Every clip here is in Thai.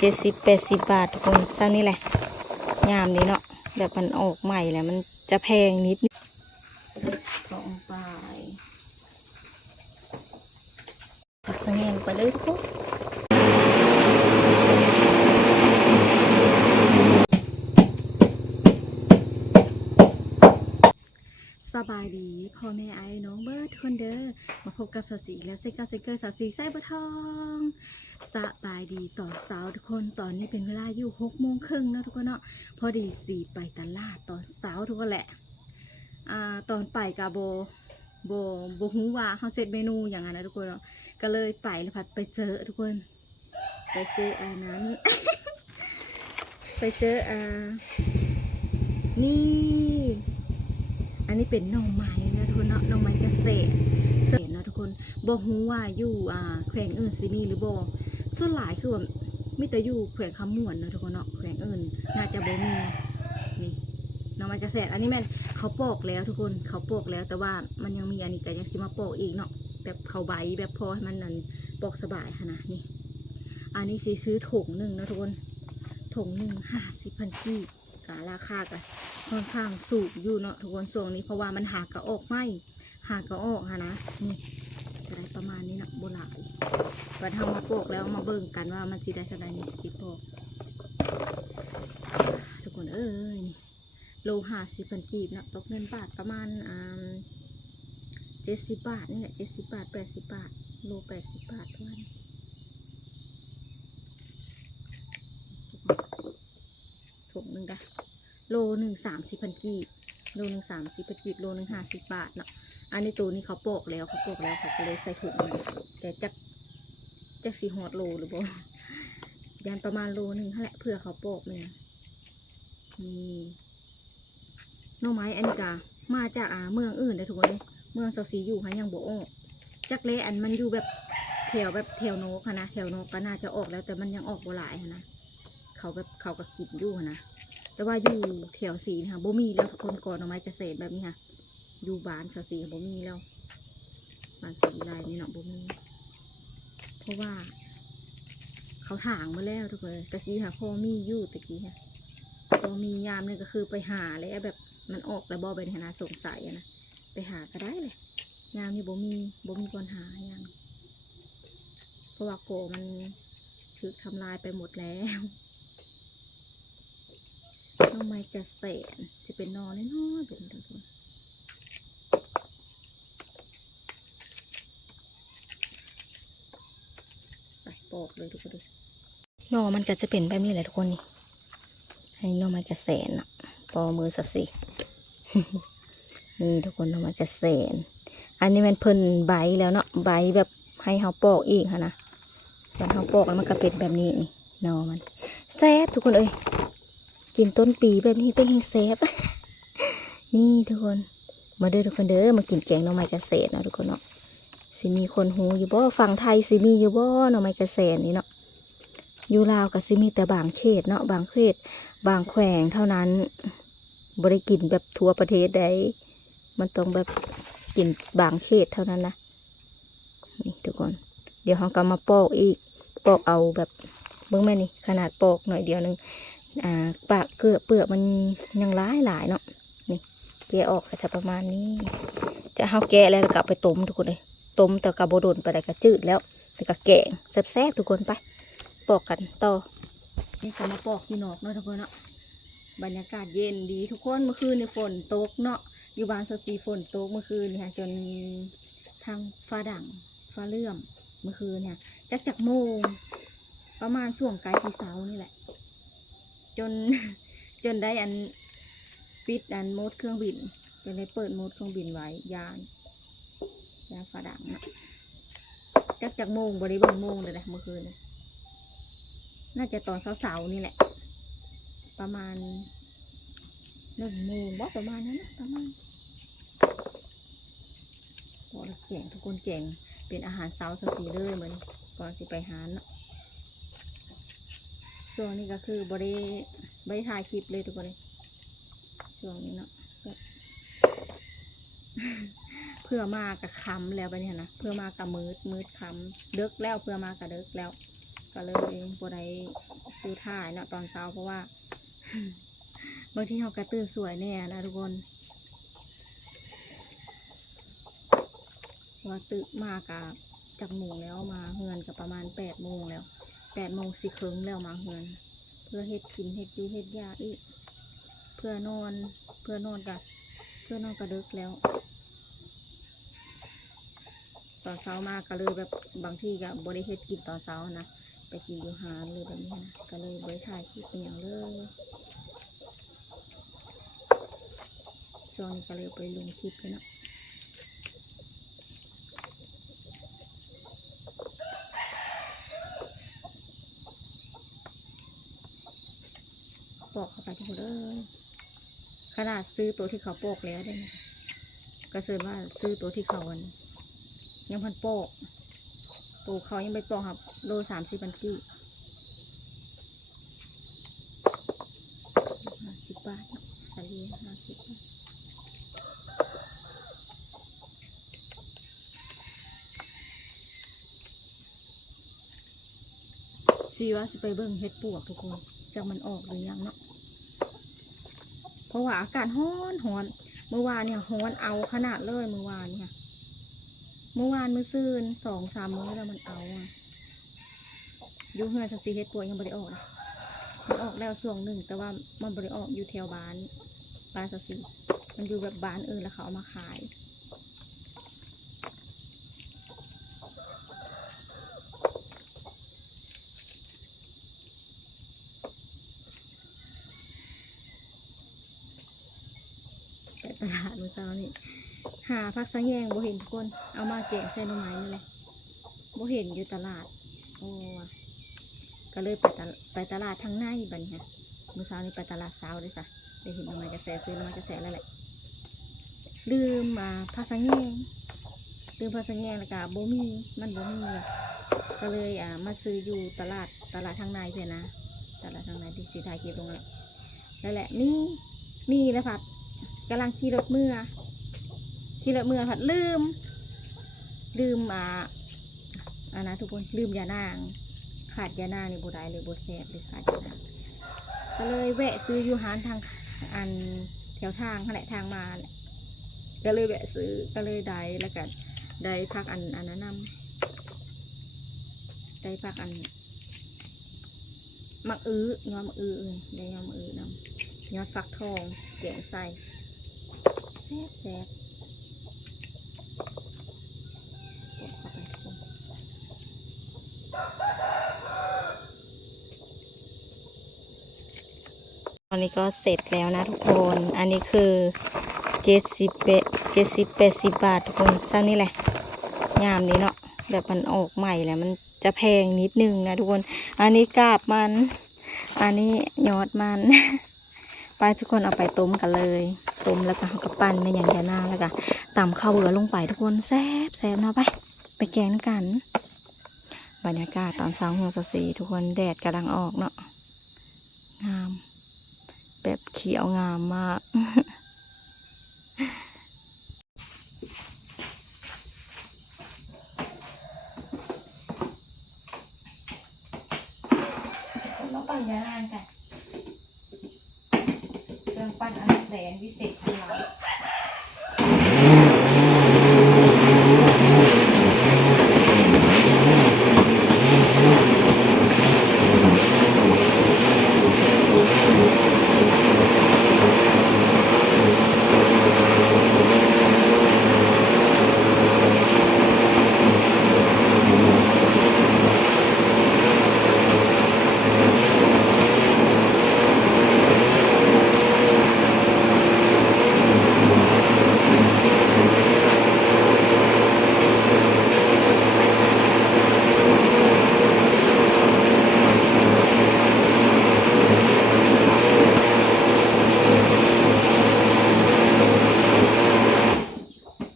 70-80 บาททุกคนซ้ำนี่แหละงามดีเนาะแบบมันออกใหม่แหละมันจะแพงนิดของไปตักเสงี่ยมไปเลยทุกคนสบายดีพ่อแม่ไอ้น้องเบิร์ดคนเด้อมาพบกับสาวสีและเซกาเซเกอร์สาวสีไส้บะทองสบายดีตอนเช้าทุกคนตอนนี้เป็นเวลาอยู่6:30นะทุกคนเนาะพอดีสีไปตลาดตอนเช้าทุกคนแหละตอนไปกับโบฮูว่าเขาเซตเมนูอย่างนั้นนะทุกคนเนาะก็เลยไปแล้วพัดไปเจอทุกคนไปเจออันนั้น ไปเจอนี่อันนี้เป็นหน่อไม้นะทุกคนเนาะหน่อไม้เกษตรนะทุกคนบ่ฮู้ว่าอยู่แขวงอื่นสิมีหรือบ่ส่วนหลายคือว่ามีแต่อยู่แขวงคำม่วนนะทุกคนเนาะแขวงอื่นน่าจะบ่มีนี่หน่อไม้เกษตรอันนี้แม่นเขาปอกแล้วทุกคนเขาปอกแล้วแต่ว่ามันยังมีอันนี้ก็ยังสิมาปอกอีกเนาะแบบเขาใบแบบพอให้มันนั่นปอกสบายค่ะนะนี่อันนี้สิซื้อถุงหนึ่งนะทุกคนถุงหนึ่ง50,000 กีบราคาก็ค่อนข้างสูงอยู่เนาะทุกคนส่วนนี้เพราะว่ามันหากระออกไม่หากระออกนะนี่จะได้ประมาณนี้นะโบราณพอทำมาโปกแล้วมาเบิ่งกันว่ามันสิได้เท่าไหร่นี่สิโปกทุกคนโล50,000 กีบนะตกเงินบาทประมาณ70 บาทนี่แหละ70 บาท80 บาทโล80 บาทเท่านั้นถุงหนึ่งได้โลหนึ่ง30,000 กีบโลหนึ่ง30,000 กีบโลหนึ่ง50 บาทเนาะอันนี้ตัวนี้เขาโปกแล้วเขาก็เลยใส่ถุงแต่จักสีฮอดโลหรือบ่ยันประมาณโลหนึ่งแหละเพื่อเขาโปกเนี่ยนี่หน่อไม้อันนี้กะมาจากเมืองอื่นเลยทุกคนเลยเมืองเซาซีอยู่ค่ะยังบ่ออกจักเละอันมันอยู่แบบแถวโนกค่ะนะแถวโนกก็น่าจะออกแล้วแต่มันยังออกบ่หลายนะเขาก็กินอยู่นะแต่ว่าอยู่แถวสีค่ะบ่มีแล้วทุกคนก่อนหน่อไม้เกษตรแบบนี้ค่ะอยู่บ้านชาวสีบ่มีแล้วบ้านสีลายนี่เนาะบ่มีเพราะว่าเขาถางมาแล้วทุกคนตะกี้ค่ะพอมีอยู่ตะกี้ค่ะพอมียามนี่ก็คือไปหาเลยแบบมันออกแล้วบ่เป็นขนาดสงสัยนะไปหาก็ได้เลยยามนี่บ่มีคนหาอย่างเพราะว่าโกมันถูกทำลายไปหมดแล้วหน่อไม้เกษตรจะเป็นนอน้อยๆเป็นทุกคนไปปอกเลยทุกคนหน่อมันก็จะเป็นแบบนี้แหละทุกคนนี่ให้หน่อไม้เกษตรเนาะปอมือสักสินี่ทุกคนหน่อไม้เกษตรอันนี้มันเพิ่นใบแล้วเนาะใบแบบให้เขาปอกอีกค่ะนะแบบเขาปอกแล้วมันก็เป็นแบบนี้นี่หน่อมันแซ่บทุกคนกินต้นปีแบบนี้ต้องให้แซ่บ นี่ทุกคนมาเด้อทุกคนเด้อมากินแกงหน่อไม้เกษตรนะทุกคนเนาะสิมีคนหูอยู่บ่ฝั่งไทยสิมีอยู่บ่หน่อไม้เกษตรนี่เนาะอยู่ลาวก็สิมีแต่บางเขตเนาะบางเขตบางแขวงเท่านั้นบริกินแบบทั่วประเทศได้มันต้องแบบกินบางเขตเท่านั้นนะนี่ทุกคนเดี๋ยวเขาก็มาปอกอีกปอกเอาแบบเบื้องแม่นี่ขนาดปอกหน่อยเดียวนึงปากเปลือกมันยังหลายเนาะนี่แกะออกจะประมาณนี้จะเอาแกะแล้วกลับไปต้มทุกคนเลยต้มแต่กระโบดนไปแต่กระจืดแล้วแต่กระแกงแซ่บๆทุกคนไปปอกกันต่อนี่ก็มาปอกที่นอกเนาะทุกคนเนาะบรรยากาศเย็นดีทุกคนเมื่อคืนในฝนตกเนาะอยู่บ้านสตีฝนตกเมื่อคืนเนี่ยจนทางฟ้าดั่งฟ้าเลื่อมเมื่อคืนเนี่ยจากโมงประมาณช่วงไกลที่เสานี่แหละจนได้ปิดโหมดเครื่องบินจนได้เปิดโหมดเครื่องบินไว้ยานฟ้าดั่งนะจากโมงบริเวณโมงเลยนะเมื่อคืนน่าจะตอนเสานี่แหละประมาณ1 โมงบอกประมาณนั้นนะประมาณพอแกงทุกคนแกงเป็นอาหารเช้าสักทีเลยเหมือนก่อนสิไปหาเนาะช่วงนี้ก็คือบริถ่ายคลิปเลยทุกคนเลยช่วงนี้เนาะเพื่อมากับคำแล้วไปเนี่ยนะเพื่อมากับมืดคำเดึกแล้วเพื่อมากับเดึกแล้วก็เลยบริ ซื้อถ่ายเนาะตอนเช้าเพราะว่า บางทีเขากระตื่นสวยแน่นะทุกคนว่าตื่นมากะจากโมงแล้วมาเฮือนกับประมาณ8 โมงแล้ว8 โมงสิครึ่งแล้วมาเฮือนเพื่อเฮ็ดกินเฮ็ดอยู่เฮ็ดยาอีกเพื่อนอนกะดึกแล้วตอนเช้ามาก็เลยแบบบางทีก็บ่ได้เฮ็ดกินตอนเช้านะไปกินอยู่หาดเลยแบบนี้นะก็เลยบ่ได้ถ่ายคลิปเป็นอย่างเลยช่วงนี้ก็เลยไปลงคลิปเลยเนาะปอกเข้าไปทุกคนขนาดซื้อตัวที่เขาปอกแล้วได้นะก็เสิร์ชว่าซื้อตัวที่เขายังพันปอกตัวเขายังไปปอกครับโล30 บาทกี่50 บาทสาลี50 บาทซีว่าสิไปเบิ่งเฮ็ดปวกทุกคนจากมันออกหรือยังเนาะเพราะว่าอากาศร้อนเมื่อวานเนี่ยร้อนเอาขนาดเลยเมื่อวานเนี่ยเมื่อซืน2-3 มื้อแล้วมันเอาอยู่เฮือนซีเฮ็ดปวกยังไม่ได้ออกนะมันออกแล้วช่วงหนึ่งแต่ว่ามันไม่ได้ออกอยู่แถวบ้านซีมันอยู่แบบบ้านอื่นแล้วเขาเอามาขายแต่ตลาดเมื่อเช้านี่หาผักสะแยงบ่เห็นทุกคนเอามาแกงใส่หน่อไม้นี่เลยบ่เห็นอยู่ตลาดโอ้ก็เลยไปตลาดทางในบัดนี้ค่ะเมื่อเช้านี้ไปตลาดเช้าเลยจ้ะได้เห็นหน่อไม้กระแสซื้อหน่อไม้กระแสแล้วแหละลืมผักสะแยงแล้วก็บ่มีมันบ่มีเลยก็เลยมาซื้ออยู่ตลาดทางในเพื่อนนะตลาดทางในที่สีถ่ายคลิปลงแล้วแหละมีแล้วผัดกำลังขี่รถเมื่อผัดลืมนะทุกคนลืมยานางขาดยานางนี่บ่ได้เลยบ่แซ่บเลยขาดยานางก็เลยแวะซื้ออยู่ร้านทางแถวทางแหละทางมาแหละก็เลยแวะซื้อก็เลยได้แล้วกันได้พักอันนั้นนำได้พักมักย้อมมักได้ย้อมมักนำยอดฟักทองแกงใส่แซ่บตอนนี้ก็เสร็จแล้วนะทุกคนอันนี้คือ70-80 บาททุกคนเท่านี้แหละงามนี้เนาะแบบมันออกใหม่แล้วมันจะแพงนิดนึงนะทุกคนอันนี้กาบมันอันนี้ยอดมัน ไปทุกคนเอาไปต้มกันเลยต้มแล้วก็เอากระปั้นในอย่างยานาแล้วก็ตำข้าวเบื่อลงไปทุกคนแซ่บเนาะไปแกงกันบรรยากาศตอนเช้าหัวสีทุกคนแดดกำลังออกเนาะงามแบบเขียวงามมากเราปั่นยานานกันเครื่องปั่นอันแสนวิเศษของเรา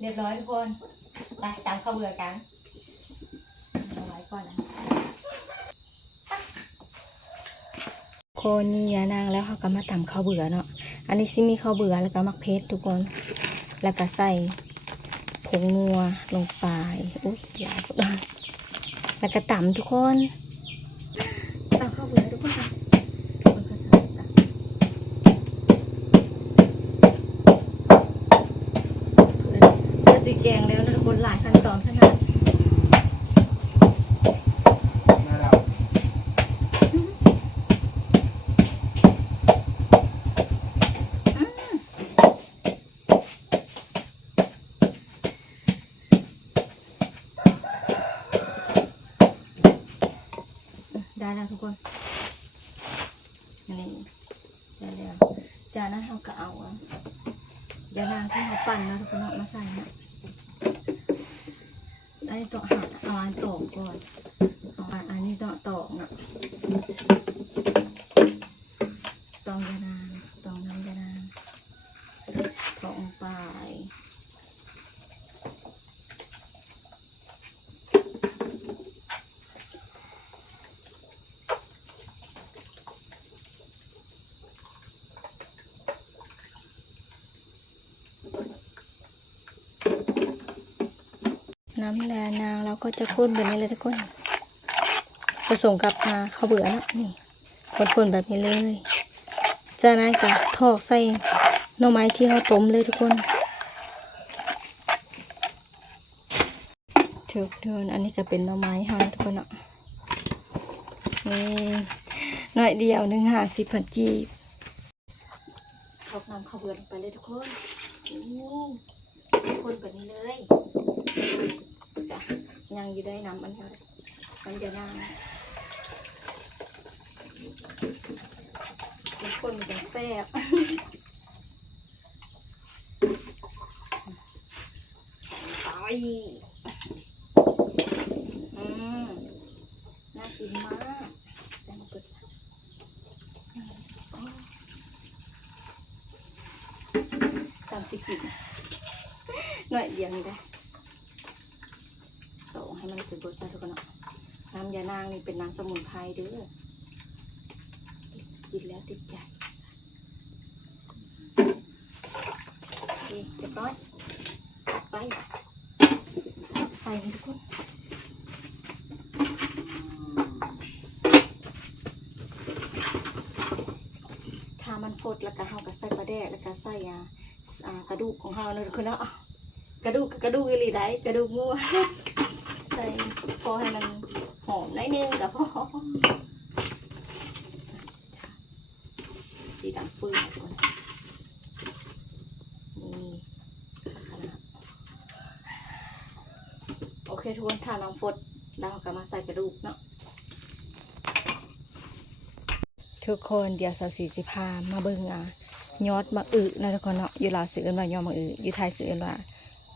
เรียบร้อยทุกคนไปตามข้าวเบื่อกันเอาไว้ก่อนนะโคนนี่ยานางแล้วเขาก็มาตำข้าวเบื่อเนาะอันนี้ซิมีข้าวเบื่อแล้วก็มักเพชรทุกคนแล้วก็ใส่ผงนัวลงไปอุ๊ยยาวแล้วก็ตำทุกคนตำข้าวเบื่อทุกคน นี่แล้วจากนั้นเราก็เอายานางที่เราปั่นนะทุกคนเอามาใส่นะอันนี้ต้องหั่นเอาอันตอกก่อนเอาอันนี้ต้องตอกนะตองยานางตองน้ำยานางตอกไปน้ำแลนางเราก็จะข้นแบบนี้เลยทุกคนผสมกับข้าวเบื่อนะนี่คนๆแบบนี้เลยจากนั้นก็ทอกใส่หน่อไม้ที่เราต้มเลยทุกคนทุกเดือนอันนี้ก็เป็นหน่อไม้ค่ะทุกคนอ่ะนี่หน่อยเดียว150 กีบทอกน้ำข้าวเบื่อลงไปเลยทุกคนคนแบบนี้เลยจ้ะยังอยู่ได้น้ำมันเลยน้ำจะนางคนมันจะแซ่บไปน่ากินมากแต่มาเปิด30 กีบหน่อยเดียวนี่ได้โตให้มันถึงรสชาติทุกคนเนาะน้ำยานางนี่เป็นน้ำสมุนไพรเด้อกินแล้วติดใจเรียบร้อยไปใส่เลยทุกคนถ้ามันฟดแล้วก็เราก็ใส่ปลาแดกแล้วก็ใส่กระดูกของเราเลยทุกคนเนาะกระดูกอีหลีได้กระดูกงัวใส่พอให้มันหอมนิดนึงกับพอสีดำฟื้นทุกคนนี่โอเคทุกคนถ้าน้ำฟดแล้วก็มาใส่กระดูกเนาะทุกคนเดี๋ยว40 มาเบิ่งยอดมะอึนะทุกคนเนาะอยู่ลาวซื้อว่ายอดมะอึอยู่ไทยซื้อว่า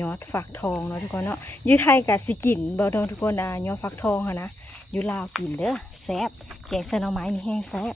ยอดฝักทองเนาะทุกคนเนาะอยู่ไทยกับสิกินบ่ดองทุกคนยอดฝักทองค่ะนะอยู่ลาวกินเด้อแซ่บแกงใส่หน่อไม้นี่แห้งแซ่บ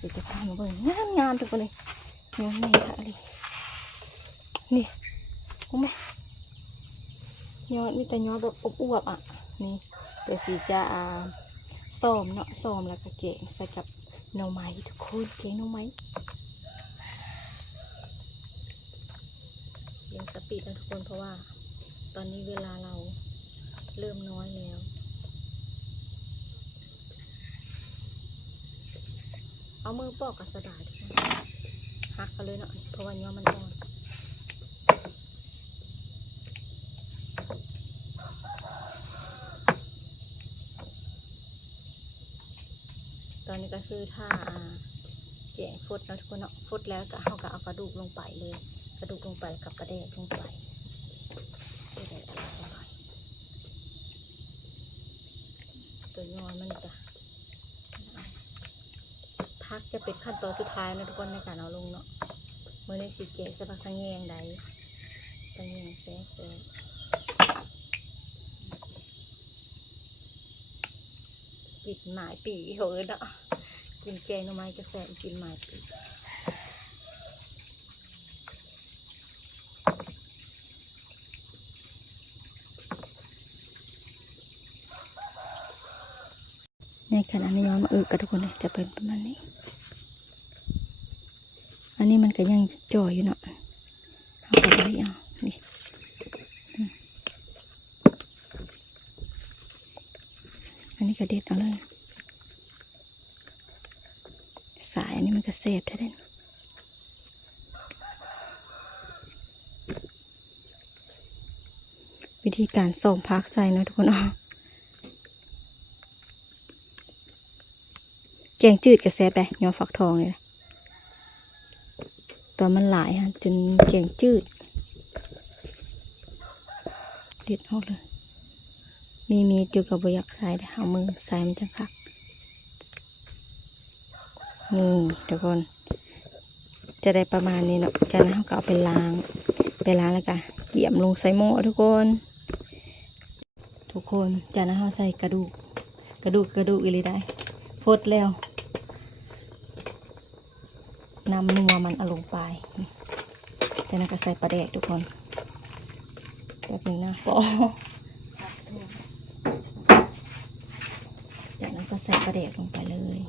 นี่จะพามาเบิ่งงามทุกคนเลยงามนี่ค่ะเลยนี่โอ้แม่ยอดมีแต่ยอดแบบอวบๆนี่เดี๋ยวสิจะส้มเนาะส้มแล้วก็แกงใส่กับหน่อไม้ทุกคนแกงหน่อไม้ยังสปีดนะทุกคนเพราะว่าตอนนี้เวลาเราเริ่มน้อยแล้วเอามือปอกกับสะดาดหักกันเลยเนาะเพราะว่าย้อมันอ่อนตอนนี้ก็คือถ้าแกงฟดแล้วทุกคนเนาะฟดแล้วก็เอากระดูกลงไปเลยกระดูกลงไปกับกระเดกลงไปตัวยอมันจะพักจะเป็นขั้นตอนสุดท้ายนะทุกคนในการเอาลงเนาะเมื่อในสีเกศจะพักทั้งแยงใดทั้งแยงแซ่กินหมายปีเหรอเนาะกินแกงหน่อไม้จะแซ่บกินหมายปีในขณะนี้ย้อนมากับทุกคนเลยจะเป็นประมาณนี้อันนี้มันก็ยังจ่ออยู่เนาะเอาไปเลยนี่อันนี้ก็เด็ดเอาเลยสายอันนี้มันก็เสพแท้ๆวิธีการส่งพักใส่นะทุกคนแกงจืดกับแซ่บเลยยอฟักทองเลยตอนมันหลายจนแกงจืดเด็ดออกเลยมีอยู่กับบุยักใส่เอามือใส่มันจังคัก นี่ทุกคน จะได้ประมาณนี้เนาะจากนั้นเขาก็เอาไปล้างแล้วก็เกี่ยมลงใส่หม้อทุกคนจากนั้นเขาใส่กระดูกอีหลีได้ฟดแล้วนำนัวมันเอาลงไปจากนั้นก็ใส่ปลาแดกทุกคนแบบนึงนะปอจากนั้นก็ใส่ปลาแดกลงไปเลย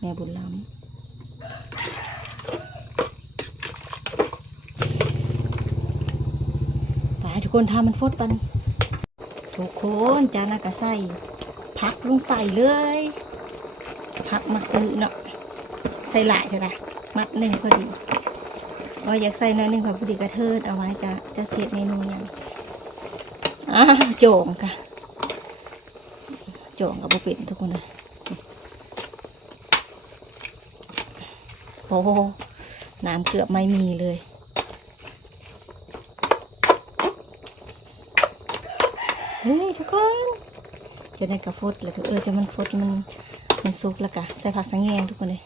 แม่บุญล้ำไปทุกคนทำมันฟดปันทุกคนจากนั้นก็ใส่ผักลงไปเลยผักมักมือเนาะใส่หลายเท่าไหร่มัดหนึ่งพอดีอยากใส่น้อยหนึ่งพอดีกระเทิดเอาไว้จะเสร็จเมนูอย่างโจ่งค่ะโจ่งกับบุปิดทุกคนเลยโอ้โหน้ำเกือบไม่มีเลยเฮ้ยทุกคนจะได้กระฟดแล้วจะมันฟดมันสุกแล้วกะใส่ผักสังเงงทุกคนเลย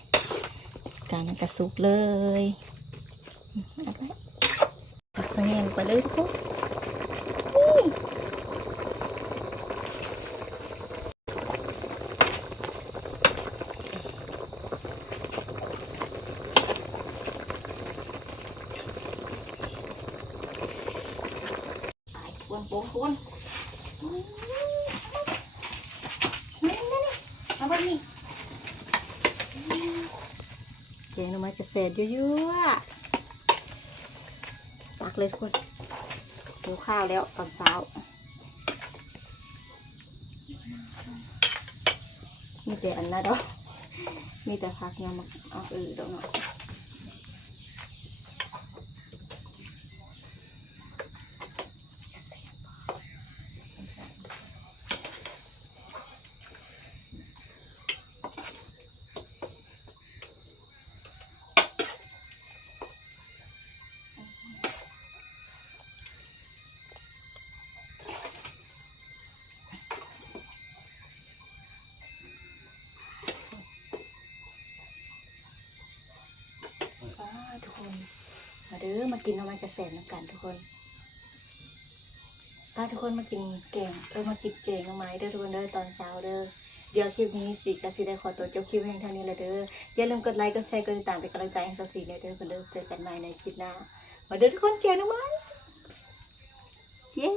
การนั้นกระสุกเลยผักสังเงงไปเลยทุกคนคนเอาไปนี่แกงหน่อไม้กระเสดเยอะๆตักเลยทุกคนหิวข้าวแล้วตอนเช้ามีแต่อันนั้นดอกมีแต่ผักยำมาเอาดอกเนาะทุกคนมาเด้อมากินหน่อไม้กระเสดน้ำกันทุกคนทุกคนมากินแกงมากินแกงหน่อไม้เด้อทุกคนเด้อตอนเช้าเด้อเดี๋ยวคลิปนี้สิกะสิได้ขอตัวจบคลิปเพียงเท่านี้เลยเด้ออย่าลืมกดไลค์กดแชร์กดติดตามเป็นกำลังใจให้สาวสีเด้อเพื่อนเด้อเจอกันใหม่ในคลิปหน้ามาเด้อทุกคนแกงหน่อไม้เย้